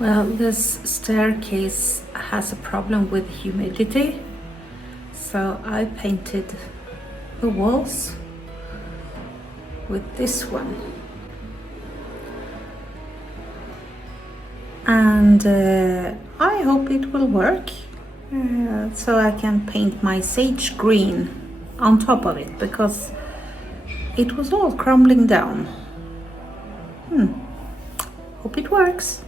Well, this staircase has a problem with humidity, so I painted the walls with this one. And I hope it will work, so I can paint my sage green on top of it, because it was all crumbling down. Hope it works.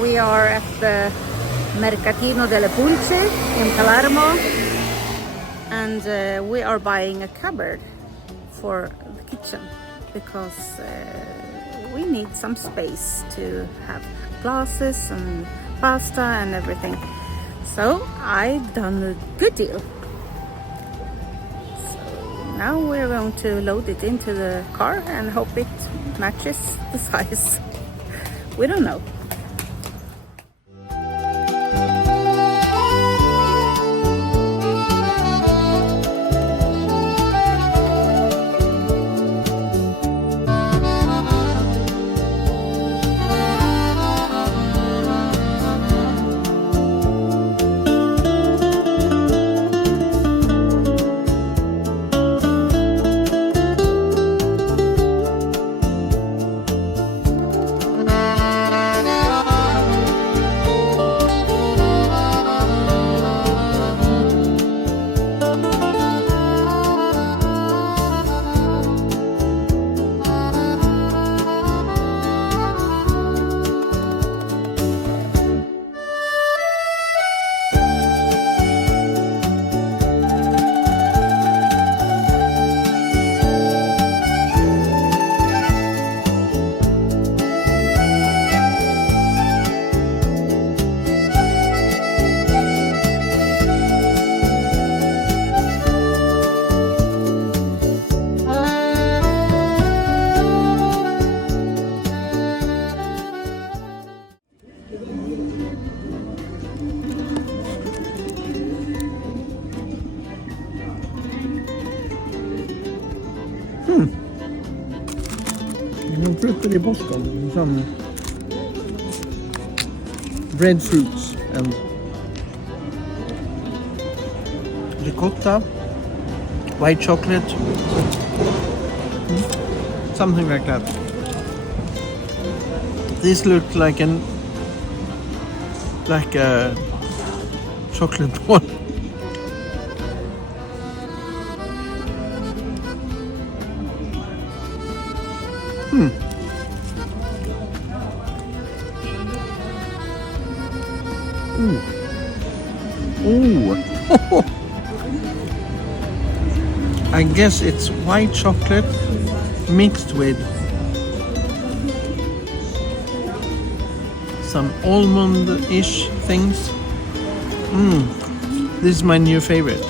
We are at the Mercatino delle Pulci in Palermo, And we are buying a cupboard for the kitchen because we need some space to have glasses and pasta and everything. So I've done a good deal. So now we're going to load it into the car and hope it matches the size. We don't know. Fruit i påsken. Some bread fruits and ricotta, white chocolate, something like that. This looked like a chocolate one. Ooh. I guess it's white chocolate mixed with some almond-ish things. This is my new favorite.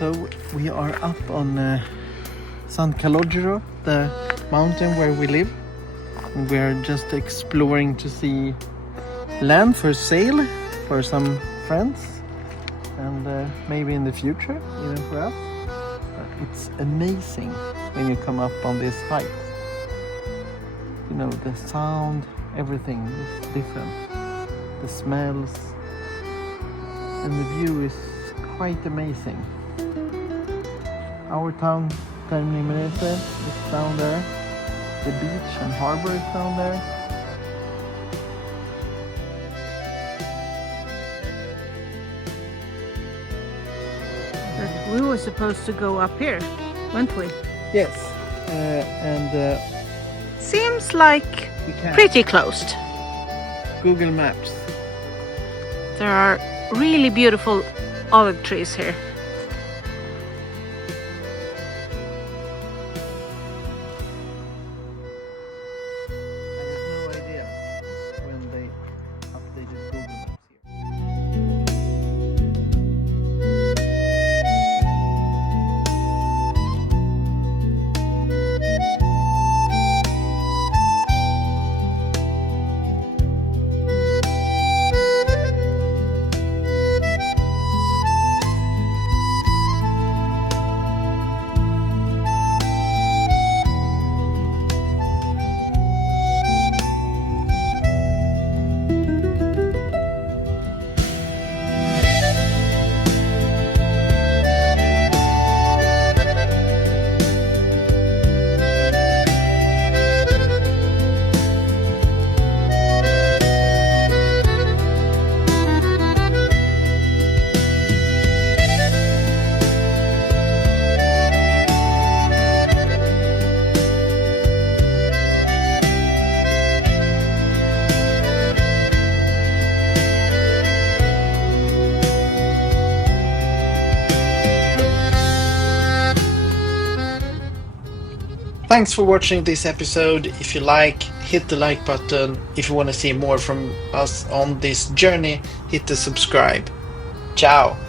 So we are up on San Calogero, the mountain where we live. We're just exploring to see land for sale for some friends and maybe in the future even for us. But it's amazing when you come up on this height. You know, the sound, everything is different. The smells and the view is quite amazing. Our town, Humidity, is down there. The beach and harbor is down there. But we were supposed to go up here, weren't we? Yes, and Seems like pretty closed. Google Maps. There are really beautiful olive trees here. Thanks for watching this episode. If you like, hit the like button. If you want to see more from us on this journey, hit the subscribe. Ciao!